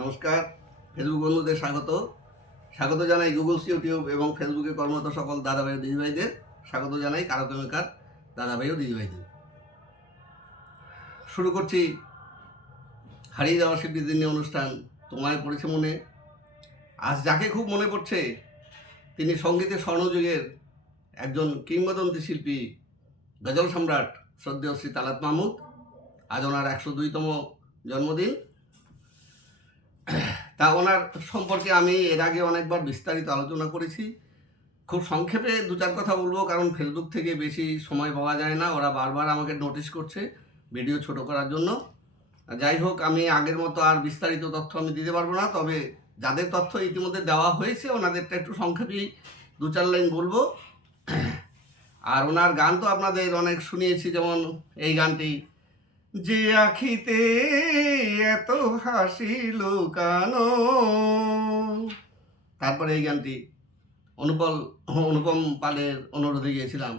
নমস্কার, ফেসবুক বন্ধুদের স্বাগত জানাই গুগলস, ইউটিউব এবং ফেসবুকে কর্মরত সকল দাদাভাই ও দিদিভাইদের স্বাগত জানাই। কারকমিকার দাদাভাই ও দিদিভাইদের শুরু করছি হারিয়ে যাওয়া শিল্পীদের নিয়ে অনুষ্ঠান তোমায় পড়েছে মনে। আজ যাকে খুব মনে পড়ছে তিনি সঙ্গীতের স্বর্ণযুগের একজন কিংবদন্তি শিল্পী, গজল সম্রাট শ্রদ্ধেয় শ্রী তালাত মাহমুদ। আজ ওনার 102তম জন্মদিন। তা ওনার সম্পর্কে আমি এর আগে অনেকবার বিস্তারিত আলোচনা করেছি। খুব সংক্ষেপে দু চার কথা বলবো, কারণ ফেসবুক থেকে বেশি সময় পাওয়া যায় না। ওরা বারবার আমাকে নোটিশ করছে ভিডিও ছোট করার জন্য। যাই হোক, আমি আগের মতো আর বিস্তারিত তথ্য আমি দিতে পারবো না, তবে যাদের তথ্য ইতিমধ্যে দেওয়া হয়েছে ওনাদেরটা একটু সংক্ষেপেই দু চার লাইন বলবো। আর ওনার গান তো আপনাদের অনেক শুনিয়েছি, যেমন এই গানটি, যে আখিতে এত হাসি লুকানো। তারপরে এই গানটি অনুপম পালের অনুরোধে গিয়েছিলাম,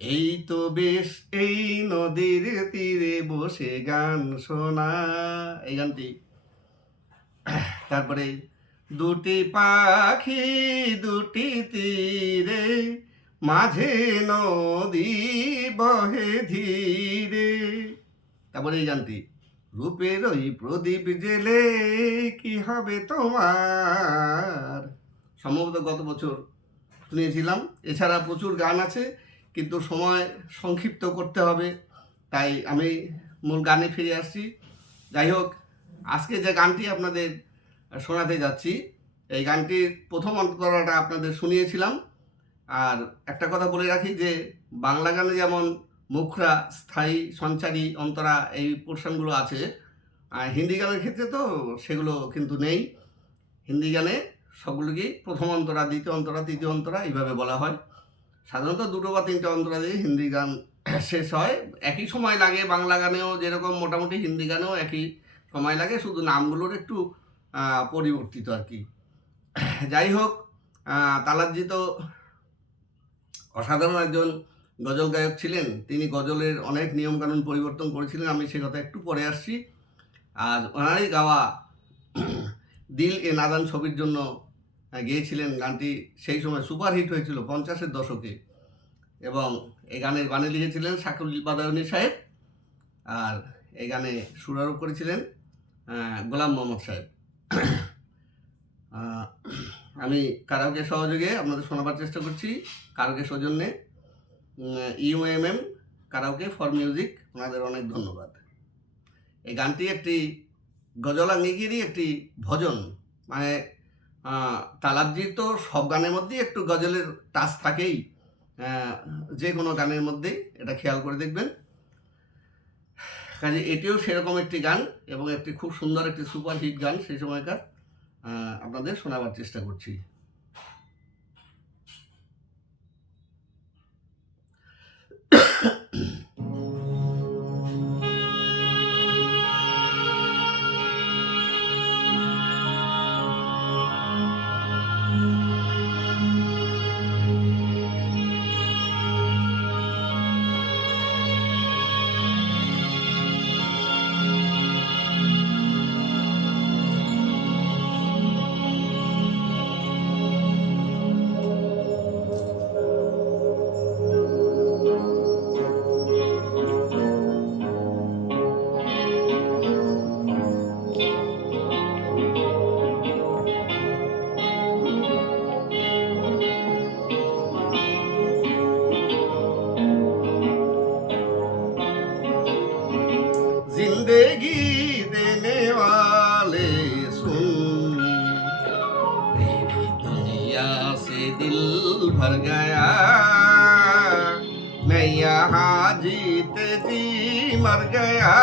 এই তো বেশ এই নদীর তীরে বসে গান শোনা, এই গানটি। তারপরে দুটি পাখি দুটি তীরে, মাঝে নদী বহে ধীরে। তারপরে এই গানটি, রূপের ওই প্রদীপ জেলে কি হবে তোমার, সম্ভবত গত বছর শুনিয়েছিলাম। এছাড়া প্রচুর গান আছে, কিন্তু সময় সংক্ষিপ্ত করতে হবে, তাই আমি মূল গানে ফিরে আসছি। যাই হোক, আজকে যে গানটি আপনাদের শোনাতে যাচ্ছি, এই গানটির প্রথম অন্তরাটা আপনাদের শুনিয়েছিলাম। আর একটা কথা বলে রাখি যে বাংলা গানে যেমন মুখরা, স্থায়ী, সঞ্চারী, অন্তরা এই পোর্শনগুলো আছে, আর হিন্দি গানের ক্ষেত্রে তো সেগুলো কিন্তু নেই। হিন্দি গানে সবগুলোকেই প্রথম অন্তরা, দ্বিতীয় অন্তরা, তৃতীয় অন্তরা এইভাবে বলা হয়। সাধারণত দুটো বা তিনটে অন্তরা দিয়ে হিন্দি গান শেষ হয়। একই সময় লাগে বাংলা গানেও, যেরকম মোটামুটি হিন্দি গানেও একই সময় লাগে, শুধু নামগুলোর একটু পরিবর্তিত আর কি। যাই হোক, তালাতজি তো অসাধারণ একজন গজল গায়ক ছিলেন। তিনি গজলের অনেক নিয়মকানুন পরিবর্তন করেছিলেন, আমি সে কথা একটু পরে আসছি। আর ওনারই গাওয়া দিল এ নাদান ছবির জন্য গেয়েছিলেন গানটি। সেই সময় সুপারহিট হয়েছিল 50-এর দশকে, এবং এই গানের বাণী লিখেছিলেন শাকুল বাদায়নী সাহেব, আর এই গানে সুরারোপ করেছিলেন গোলাম মোহাম্মদ সাহেব। আমি কারাওকে সহযোগে আপনাদের শোনাবার চেষ্টা করছি। কারাওকে সৌজন্যে UMM কারাওকে ফর মিউজিক, ওনাদের অনেক ধন্যবাদ। এই গানটি একটি গজল আঙ্গিকেরই একটি ভজন, মানে তালাতজির তো সব গানের মধ্যেই একটু গজলের টাচ থাকেই, যে কোনো গানের মধ্যেই, এটা খেয়াল করে দেখবেন। কাজে এটিও সেরকম একটি গান, এবং একটি খুব সুন্দর একটি সুপারহিট গান সেই সময়কার, আপনাদের শোনাবার চেষ্টা করছি। जिंदगी देने वाले सुन, तेरी दुनिया से दिल भर गया, मैं यहाँ जीते जी मर गया।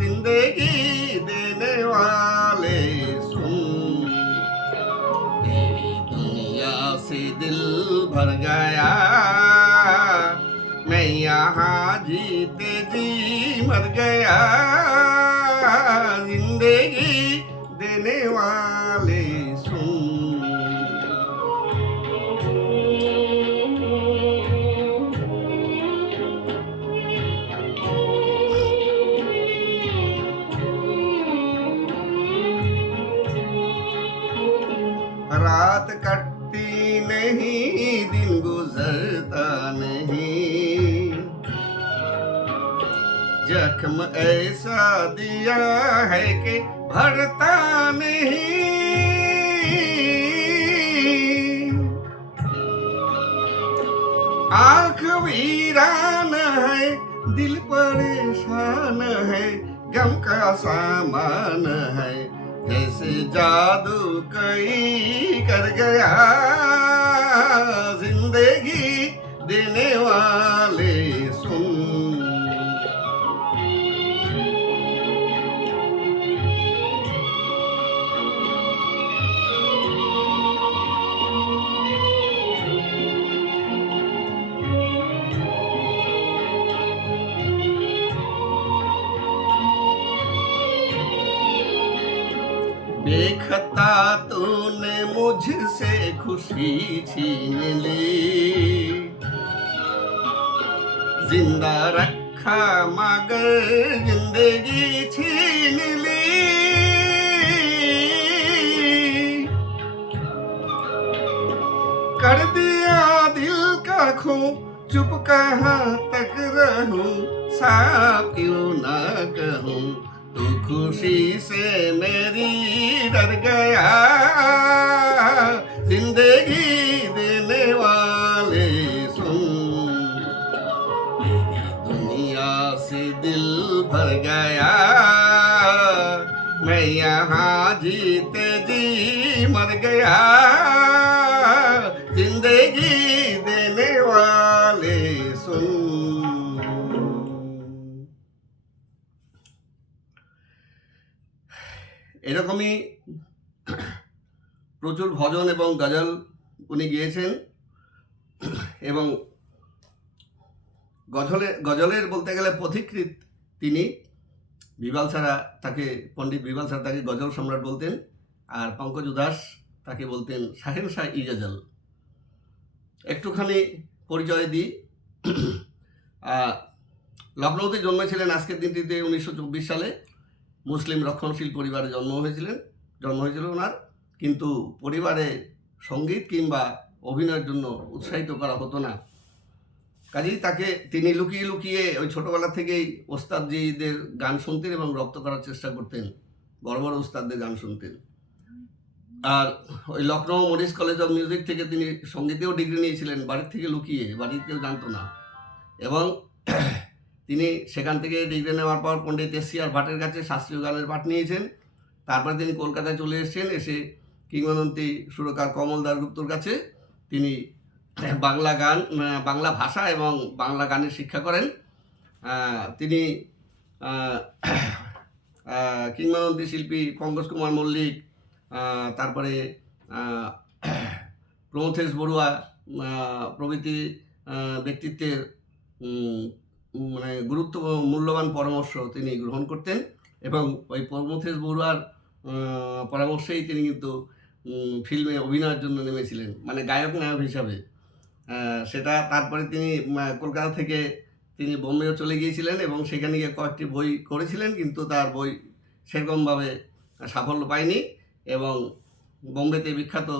जिंदगी देने वाले सुन, तेरी दुनिया से दिल भर गया, मैं यहाँ जीते जी मर गया। जिंदगी देने वाले सुन। रात कटती नहीं, दिन गुजरता नहीं, जख्म ऐसा दिया है कि भरता नहीं। आँख वीरान है, दिल परेशान है, गम का सामान है, जैसे जादू कोई कर गया, जिंदगी देने वाले सुन। देखता तूने मुझसे खुशी छीन ली, जिंदा रखा मगर जिंदगी छीन ली। कर दिया दिल का खूं, चुप कहाँ तक रहूं, साफ क्यों ना कहूं, तू खुशी से मेरी डर गया, जिंदगी देने वाले सुन। तेरी दुनिया से दिल भर गया, मैं यहाँ जीते जी मर गया, जिंदगी देने वाले सुन। এরকমই প্রচুর ভজন এবং গজল উনি গিয়েছেন, এবং গজলের বলতে গেলে পথিকৃৎ তিনি। বিবাল ছাড়া তাকে, পণ্ডিত বিবাল ছাড়া তাকে গজল সম্রাট বলতেন, আর পঙ্কজ উদাস তাকে বলতেন শাহেনশাহ ই গজল। একটুখানি পরিচয় দিই। লখনৌতে জন্মেছিলেন আজকের দিনটিতে 1924 সালে। মুসলিম রক্ষণশীল পরিবারে জন্ম হয়েছিল ওনার, কিন্তু পরিবারে সঙ্গীত কিংবা অভিনয়ের জন্য উৎসাহিত করা হতো না। কাজেই তিনি লুকিয়ে লুকিয়ে ওই ছোটোবেলা থেকেই ওস্তাদজিদের গান শুনতেন এবং রপ্ত করার চেষ্টা করতেন, বড় বড় ওস্তাদদের গান শুনতেন। আর ওই Lucknow Marris college of music থেকে তিনি সঙ্গীতেও ডিগ্রি নিয়েছিলেন, বাড়ির থেকে লুকিয়ে, বাড়ির কেউ জানতো না। এবং তিনি সেখান থেকে ডিগ্রি নেওয়ার পর পণ্ডিত এস.সি.আর. ভাটের কাছে শাস্ত্রীয় গানের পাঠ নিয়েছেন। তারপরে তিনি কলকাতায় চলে এসেছেন, এসে কিংবদন্তি সুরকার কমল দাশগুপ্তর কাছে তিনি বাংলা ভাষা এবং বাংলা গানের শিক্ষা করেন। তিনি কিংবদন্তি শিল্পী পঙ্কজ কুমার মল্লিক, তারপরে প্রমথেশ বড়ুয়া প্রভৃতি ব্যক্তিত্বের মানে মূল্যবান পরামর্শ তিনি গ্রহণ করতেন, এবং ওই প্রমথেশ বড়ুয়ার পরামর্শেই তিনি কিন্তু ফিল্মে অভিনয়ের জন্য নেমেছিলেন, মানে গায়ক নায়ক হিসাবে। সেটা তারপরে তিনি কলকাতা থেকে তিনি বোম্বেও চলে গিয়েছিলেন এবং সেখানে গিয়ে কয়েকটি বই করেছিলেন, কিন্তু তার বই সেরকমভাবে সাফল্য পায়নি। এবং বোম্বেতে বিখ্যাত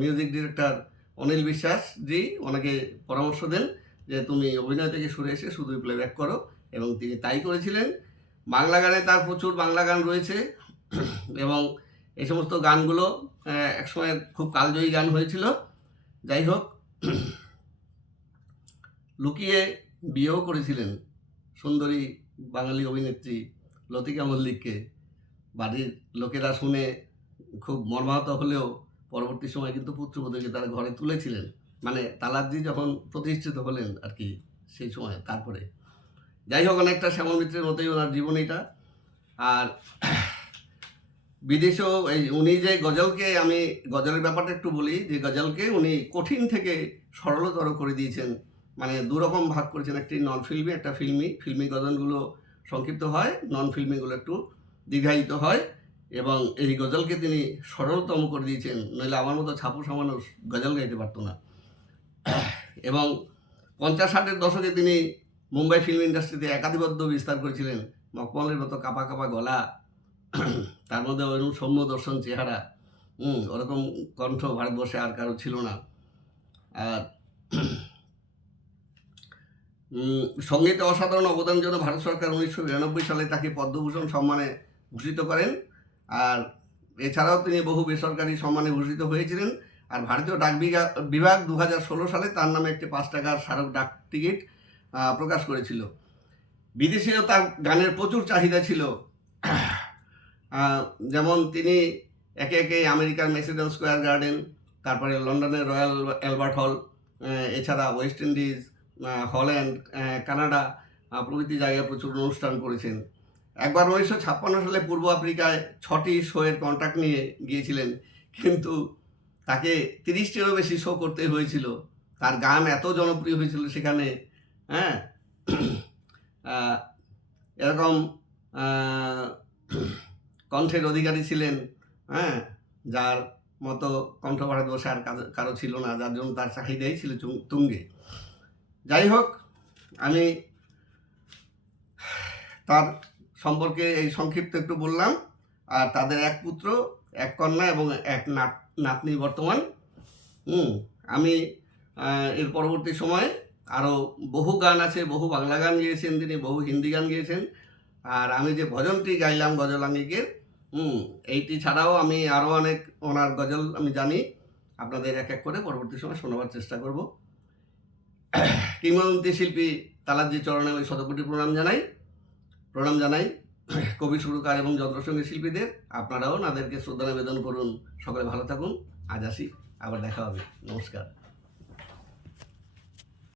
মিউজিক ডিরেক্টর অনিল বিশ্বাস জি ওনাকে পরামর্শ দেন যে তুমি অভিনয় থেকে সরে এসে শুধুই প্লেব্যাক করো, এবং তিনি তাই করেছিলেন। বাংলা গানে তার প্রচুর বাংলা গান রয়েছে, এবং এই সমস্ত গানগুলো একসময় খুব কালজয়ী গান হয়েছিল। যাই হোক, লুকিয়ে বিয়েও করেছিলেন সুন্দরী বাঙালি অভিনেত্রী লতিকা মল্লিককে। বাড়ির লোকেরা শুনে খুব মর্মাহত হলেও পরবর্তী সময় কিন্তু পুত্রবধূকে তারা ঘরে তুলেছিলেন, মানে তালাকজি যখন প্রতিষ্ঠিত হলেন আর কি সেই সময়। তারপরে যাই হোক, অনেকটা শ্যামল মিত্রের মতোই ওনার জীবনীটা। আর বিদেশেও উনি যে গজলকে, আমি গজলের ব্যাপারটা একটু বলি, যে গজলকে উনি কঠিন থেকে সরলতর করে দিয়েছেন, মানে দুরকম ভাগ করেছেন, একটি নন ফিল্মি, একটা ফিল্মি। ফিল্মি গজলগুলো সংক্ষিপ্ত হয়, নন ফিল্মিগুলো একটু দীর্ঘায়িত হয়, এবং এই গজলকে তিনি সরলতম করে দিয়েছেন, নইলে আমার মতো ছাপুষা মানুষ গজল গাইতে পারতো না। এবং 50-60-এর দশকে তিনি মুম্বাই ফিল্ম ইন্ডাস্ট্রিতে একাধিপত্য বিস্তার করেছিলেন। মকমলের মতো কাপা কাপা গলা, তার মধ্যে ওই সৌম্য দর্শন চেহারা, ওরকম কণ্ঠ ভারতবর্ষে আর কারো ছিল না। আর সঙ্গীতে অসাধারণ অবদানের জন্য ভারত সরকার 1999 সালে তাকে পদ্মভূষণ সম্মানে ভূষিত করেন। আর এছাড়াও তিনি বহু বেসরকারি সম্মানে ভূষিত হয়েছিলেন। আর ভারতীয় ডাক বিভাগ 2016 সালে তার নামে একটি 5 টাকার স্মারক ডাক টিকিট প্রকাশ করেছিল। বিদেশেও তার গানের প্রচুর চাহিদা ছিল। যেমন তিনি একে একে আমেরিকার মেসিডন স্কোয়ার গার্ডেন, তারপরে লন্ডনের রয়্যাল অ্যালবার্ট হল, এছাড়া ওয়েস্ট ইন্ডিজ, হল্যান্ড, কানাডা প্রভৃতি জায়গায় প্রচুর অনুষ্ঠান করেছেন। একবার 1956 সালে পূর্ব আফ্রিকায় 6টি শোয়ের কন্ট্রাক্ট নিয়ে গিয়েছিলেন, কিন্তু তাকে 30টিরও বেশি শো করতে হয়েছিল। তার গান এত জনপ্রিয় হয়েছিল সেখানে। এরকম কণ্ঠের অধিকারী ছিলেন, যার মতো কণ্ঠ ভারতবর্ষে আর কারো ছিল না, যার জন্য তার চাহিদাই ছিল তুঙ্গে। যাই হোক, আমি তার সম্পর্কে এই সংক্ষিপ্ত একটু বললাম। আর তাদের এক পুত্র, এক কন্যা এবং এক নাতনি বর্তমান। আমি এর পরবর্তী সময়ে আরও বহু গান আছে, বহু বাংলা গান গেয়েছেন তিনি, বহু হিন্দি গান গেয়েছেন। আর আমি যে ভজনটি গাইলাম গজল আঙ্গিকের, এইটি ছাড়াও আমি আরও অনেক ওনার গজল আমি জানি, আপনাদের এক এক করে পরবর্তী সময় শোনাবার চেষ্টা করব। কিংবদন্তি শিল্পী তালাজি চরণে ওই শতকোটি প্রণাম জানাই কবি, সুরকার এবং যন্ত্রসঙ্গীত শিল্পীদের। আপনারাও ওনাদেরকে শ্রদ্ধা নিবেদন করুন। সকলে ভালো থাকুন। আজ আসি, আবার দেখা হবে। নমস্কার।